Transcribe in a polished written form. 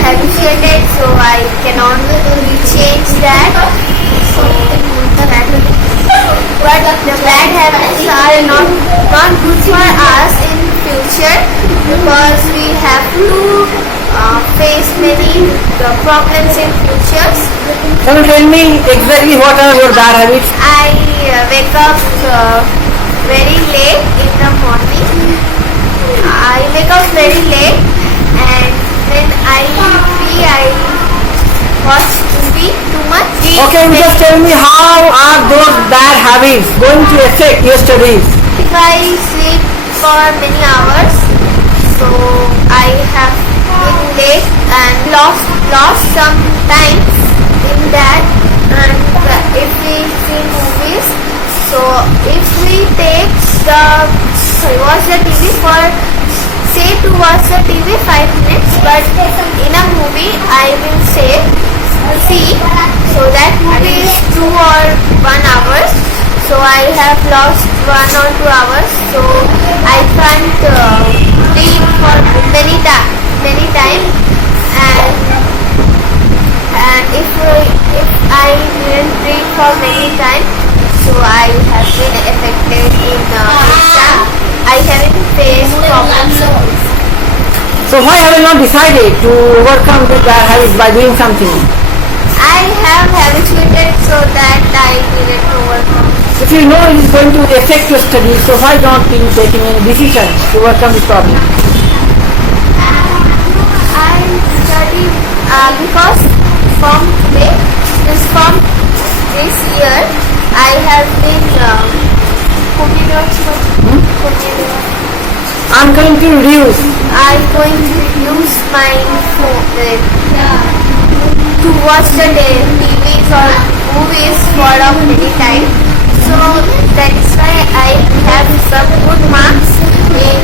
habituated, so I cannot change that. So but the bad habits are not good for us in future, because we have to face many problems in futures. Can you tell me exactly what are your bad habits? I wake up very late in the morning. I wake up very late, and when I watch TV too much. Okay, you just tell me how are those bad habits going to affect your studies? If I sleep for many hours, so I have been late and lost some time in that. And if we see movies, so if we watch the TV for, say, to watch the TV 5 minutes, but in a movie I will see, so that movie is 2 or 1 hour, so I have lost 1 or 2 hours, so I can't read for many times, and if I didn't read for many times, so I have been affected in exam. I haven't faced problems. So why have you not decided to overcome the bad habits by doing something? I have habituated so that I didn't overcome. If you know it is going to affect your studies, so why don't you taking any decision to overcome this problem? I study because from this year I have been I'm going to reduce. I'm going to use my phone to watch the TVs or movies for many times. So that is why I have some good marks in